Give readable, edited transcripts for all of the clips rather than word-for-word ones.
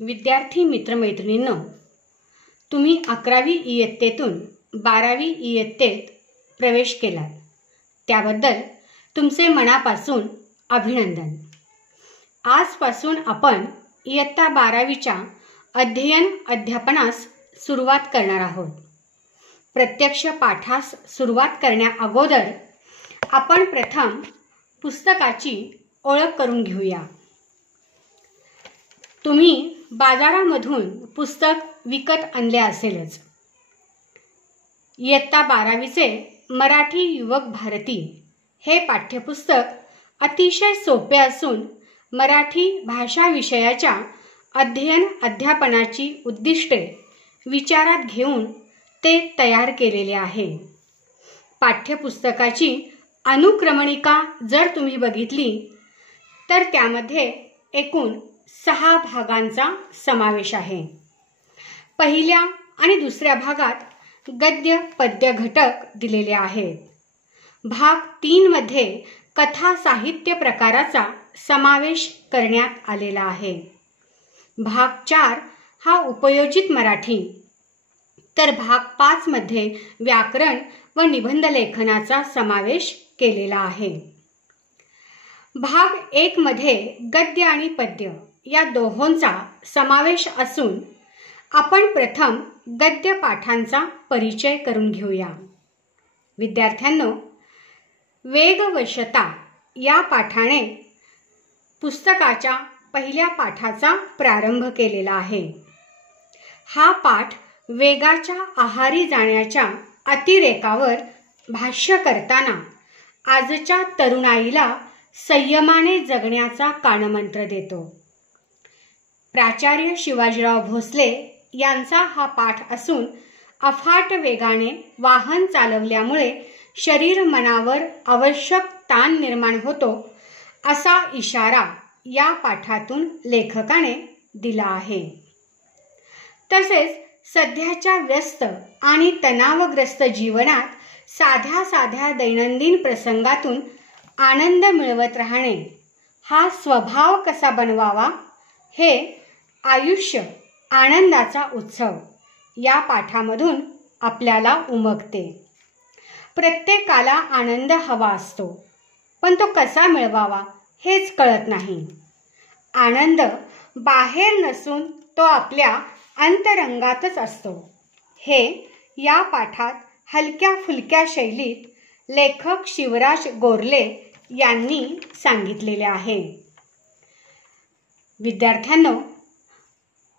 विद्यार्थी मित्रमैत्रिणींनो, तुम्ही 11वी इयत्तेतून 12वी इयत्तेत प्रवेश केलात त्याबद्दल तुमचे मनापासून अभिनंदन. आजपासून आपण इयत्ता 12वीच्या अध्यापनास सुरुवात करणार आहोत. प्रत्यक्ष पाठास सुरुवात करण्याअगोदर आपण प्रथम पुस्तकाची ओळख करून घेऊया. तुम्ही बाजारामधून पुस्तक विकत आणले असेलच. इयत्ता 12वीचे मराठी युवक भारती हे पाठ्यपुस्तक अतिशय सोपे असून मराठी भाषा विषयाच्या अध्यापनाची उद्दिष्टे विचारात घेऊन ते तयार केलेले आहे. पाठ्यपुस्तकाची अनुक्रमणिका जर तुम्ही बघितली तर त्यामध्ये एकूण 6 भागांचा समावेश आहे. पहिल्या आणि दुसऱ्या भागात गद्य पद्य घटक दिलेले आहेत. भाग 3 मध्ये कथा साहित्य प्रकाराचा समावेश करण्यात आलेला आहे. भाग 4 हा उपयोजित मराठी, तर भाग 5 मध्ये व्याकरण व निबंध लेखनाचा समावेश केलेला आहे. भाग 1 मध्ये गद्य आणि पद्य या दोहोंचा समावेश असून आपण प्रथम गद्य पाठांचा परिचय करून घेऊया. विद्यार्थ्यांनो, वेगवशता या पाठाने पुस्तकाच्या पहिल्या पाठाचा प्रारंभ केलेला आहे. हा पाठ वेगाच्या आहारी जाण्याच्या अतिरेकावर भाष्य करताना आजच्या तरुणाईला संयमाने जगण्याचा कानमंत्र देतो. प्राचार्य शिवाजीराव भोसले यांचा हा पाठ असून अफाट वेगाने वाहन चालवल्यामुळे शरीर मनावर आवश्यक ताण निर्माण होतो असा इशारा या पाठातून लेखकाने दिला आहे. तसेच सध्याच्या व्यस्त आणि तणावग्रस्त जीवनात साध्या साध्या दैनंदिन प्रसंगातून आनंद मिळवत राहणे हा स्वभाव कसा बनवावा हे आयुष्य आनंदाचा उत्सव या पाठामधून आपल्याला उमगते. प्रत्येकाला आनंद हवा असतो, पण तो कसा मिळवावा हेच कळत नाही. आनंद बाहेर नसून तो आपल्या अंतरंगातच असतो. हे या पाठात हलक्या फुलक्या शैलीत लेखक शिवराज गोरले यांनी सांगितलेले आहे. विद्यार्थ्यांनो,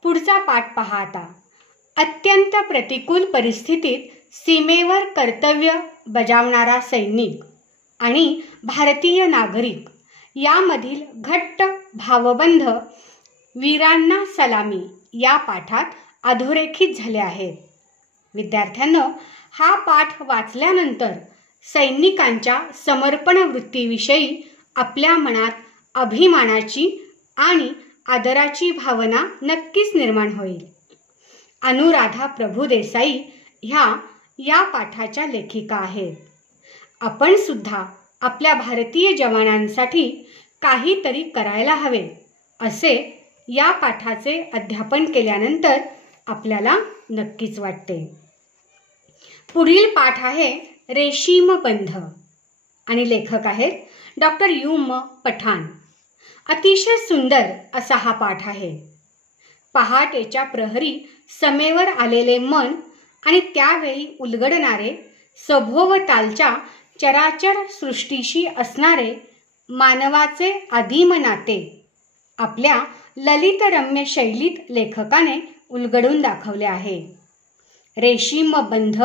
पुढचा पाठ पहा आता. अत्यंत प्रतिकूल परिस्थितीत सीमेवर कर्तव्य बजावणारा सैनिक आणि भारतीय नागरिक यामधील घट्ट भावबंध वीरांना सलामी या पाठात अधोरेखित झाले आहेत. विद्यार्थ्यांनो, हा पाठ वाचल्यानंतर सैनिकांच्या समर्पण वृत्तीविषयी आपल्या मनात अभिमानाची आणि आदराची भावना नक्कीच निर्माण होईल. अनुराधा प्रभुदेसाई ह्या या पाठाच्या लेखिका आहेत. आपण सुद्धा आपल्या भारतीय जवानांसाठी काहीतरी करायला हवे असे या पाठाचे अध्यापन केल्यानंतर आपल्याला नक्कीच वाटते. पुढील पाठ आहे रेशीमबंध आणि लेखक आहेत डॉक्टर यू.म. पठाण. अतिशय सुंदर असा हा पाठ आहे. पहाटेच्या प्रहरी समेवर आलेले मन आणि त्यावेळी उलगडणारे सभोवतालच्या चराचर सृष्टीशी असणारे मानवाचे आदिम नाते आपल्या ललितरम्य शैलीत लेखकाने उलगडून दाखवले आहे. रेशीमबंध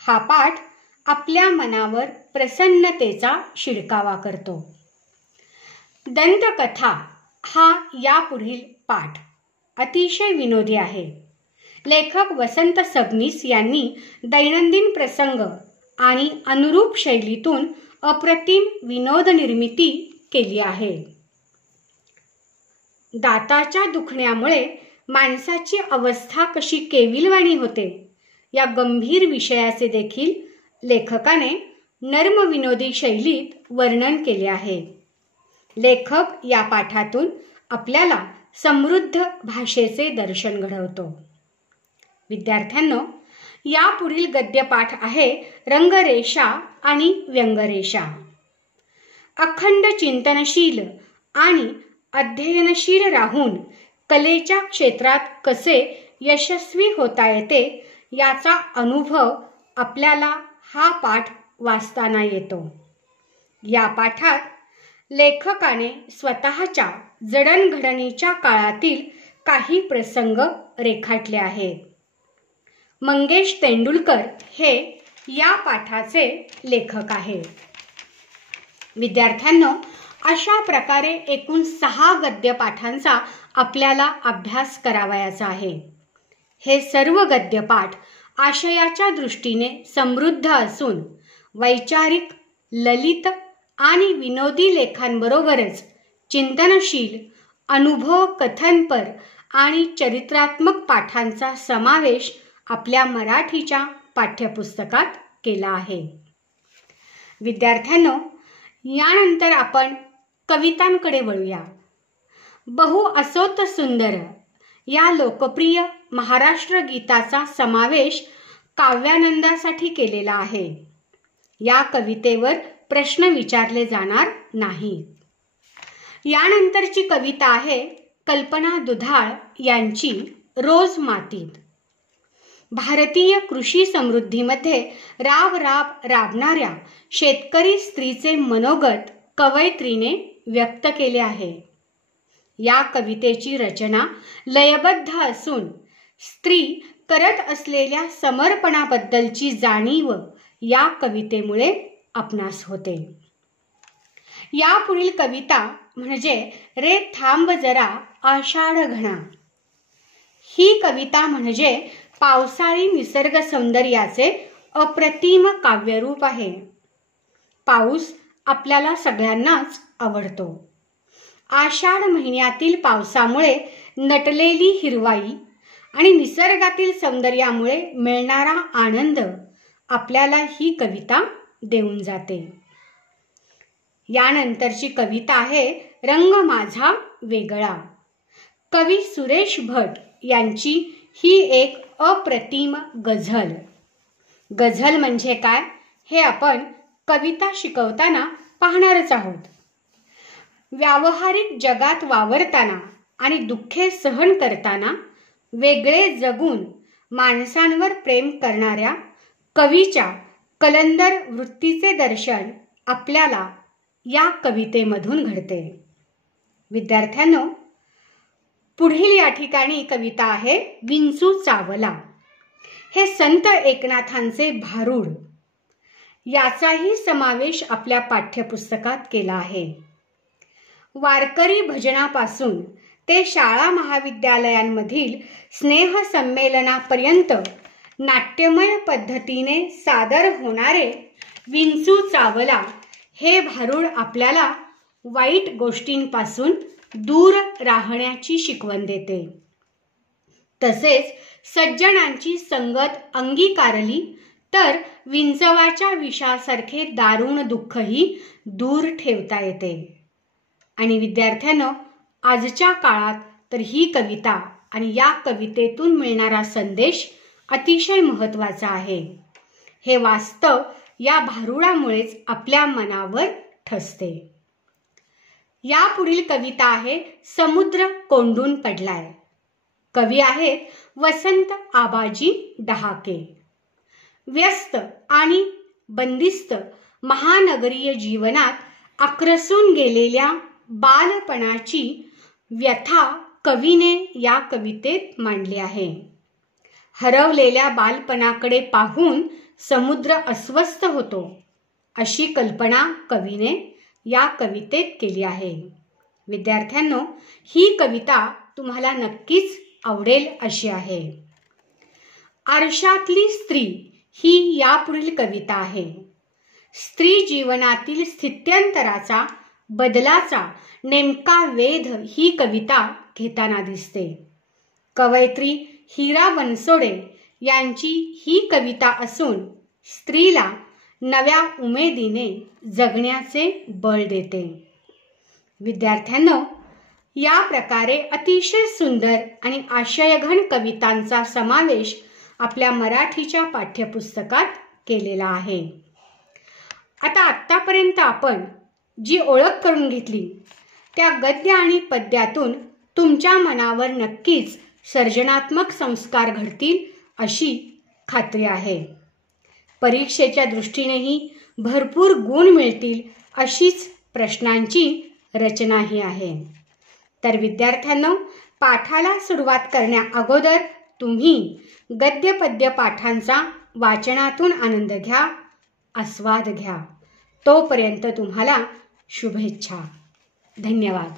हा पाठ आपल्या मनावर प्रसन्नतेचा शिडकावा करतो. दंतकथा हा यापुढील पाठ अतिशय विनोदी आहे. लेखक वसंत सबनीस यांनी दैनंदिन प्रसंग आणि अनुरूप शैलीतून अप्रतिम विनोद निर्मिती केली आहे. दाताच्या दुखण्यामुळे माणसाची अवस्था कशी केविलवाणी होते या गंभीर विषयाचे देखील लेखकाने नर्मविनोदी शैलीत वर्णन केले आहे. लेखक या पाठातून आपल्याला समृद्ध भाषेचे दर्शन घडवतो. विद्यार्थ्यांनो, यापुढील गद्यपाठ आहे रंगरेषा आणि व्यंगरेषा. अखंड चिंतनशील आणि अध्ययनशील राहून कलेच्या क्षेत्रात कसे यशस्वी होता येते याचा अनुभव आपल्याला हा पाठ वाचताना येतो. या पाठात लेखकाने स्वतःच्या जडणघडणीच्या काळातील काही प्रसंग रेखाटले आहेत. मंगेश तेंडुलकर हे या पाठाचे लेखक आहेत. विद्यार्थ्यांनो, अशा प्रकारे एकूण 6 गद्यपाठांचा आपल्याला अभ्यास करावयाचा आहे. हे सर्व गद्यपाठ आशयाच्या दृष्टीने समृद्ध असून वैचारिक, ललित आणि विनोदी लेखांबरोबरच चिंतनशील, अनुभव कथनपर आणि चरित्रात्मक पाठांचा समावेश आपल्या मराठीच्या पाठ्यपुस्तकात केला आहे. विद्यार्थ्यांनो, यानंतर आपण कवितांकडे वळूया. बहु असोत सुंदर या लोकप्रिय महाराष्ट्र गीताचा समावेश काव्यानंदासाठी केलेला आहे. या कवितेवर प्रश्न विचारले जाणार नाहीत. यानंतरची कविता आहे कल्पना दुधाळ यांची रोज मातीत. भारतीय कृषी समृद्धीमध्ये राब राब राबणाऱ्या शेतकरी स्त्रीचे मनोगत कवयित्रीने व्यक्त केले आहे. या कवितेची रचना लयबद्ध असून स्त्री करत असलेल्या समर्पणाबद्दलची जाणीव या कवितेमुळे आपणास होते. यापुढील कविता म्हणजे रे थांब जरा आषाढ घणा. ही कविता म्हणजे पावसाळी निसर्ग सौंदर्याचे अप्रतिम काव्यरूप आहे. पाऊस आपल्याला सगळ्यांनाच आवडतो. आषाढ महिन्यातील पावसामुळे नटलेली हिरवाई आणि निसर्गातील सौंदर्यामुळे मिळणारा आनंद आपल्याला ही कविता देऊन जाते. यानंतरची कविता आहे रंग माझा वेगळा. कवी सुरेश भट यांची ही एक अप्रतिम गझल. गझल म्हणजे काय हे आपण कविता शिकवताना पाहणारच आहोत. व्यावहारिक जगात वावरताना आणि दुःखे सहन करताना वेगळे जगून माणसांवर प्रेम करणाऱ्या कवीच्या कलंदर वृत्तीचे दर्शन आपल्याला या कवितेमधून घडते. विद्यार्थ्यांनो, पुढील या ठिकाणी कविता आहे विंचू चावला. हे संत एकनाथांचे भारूड. याचाही समावेश आपल्या पाठ्यपुस्तकात केला आहे. वारकरी भजनापासून ते शाळा महाविद्यालयांमधील स्नेह संमेलनापर्यंत नाट्यमय पद्धतीने सादर होणारे विंचू चावला हे भारूड आपल्याला वाईट गोष्टींपासून दूर राहण्याची शिकवण देते. तसेच सज्जनांची संगत अंगीकारली तर विंचवाच्या विषासारखे दारुण दुःखही दूर ठेवता येते. आणि विद्यार्थ्यांनो, आजच्या काळात तर ही कविता आणि या कवितेतून मिळणारा संदेश अतिशय महत्त्वाचा आहे. हे वास्तव या भारुडामुळेच आपल्या मनावर ठसते. यापुढील कविता आहे समुद्र कोंडून पडलाय. कवी आहेत वसंत आबाजी डहाके. व्यस्त आणि बंदिस्त महानगरीय जीवनात आक्रसून गेलेल्या बालपणाची व्यथा कवीने या कवितेत मांडली आहे. हरवलेल्या बालपणाकडे पाहून समुद्र अस्वस्थ होतो अशी कल्पना कवीने या कवितेत केली आहे. विद्यार्थ्यांनो, ही कविता तुम्हाला नक्कीच आवडेल अशी आहे. आरशातली स्त्री ही यापुढील कविता आहे. स्त्री जीवनातील स्थित्यंतराचा, बदलाचा नेमका वेध ही कविता घेताना दिसते. कवयित्री हिरा बनसोडे यांची ही कविता असून स्त्रीला नव्या उमेदीने जगण्याचे बळ देते. विद्यार्थ्यांनो, या प्रकारे अतिशय सुंदर आणि आशयघन कवितांचा समावेश आपल्या मराठीच्या पाठ्यपुस्तकात केलेला आहे. आता आत्तापर्यंत आपण जी ओळख करून घेतली त्या गद्य आणि पद्यातून तुमच्या मनावर नक्कीच सर्जनात्मक संस्कार घडतील अशी खात्री आहे. परीक्षेच्या दृष्टीनेही भरपूर गुण मिळतील अशीच प्रश्नांची रचनाही आहे. तर विद्यार्थ्यांनो, पाठाला सुरुवात करण्या अगोदर तुम्ही गद्य पद्य पाठांचा वाचनातून आनंद घ्या, आस्वाद घ्या. तोपर्यंत तुम्हाला शुभेच्छा. धन्यवाद.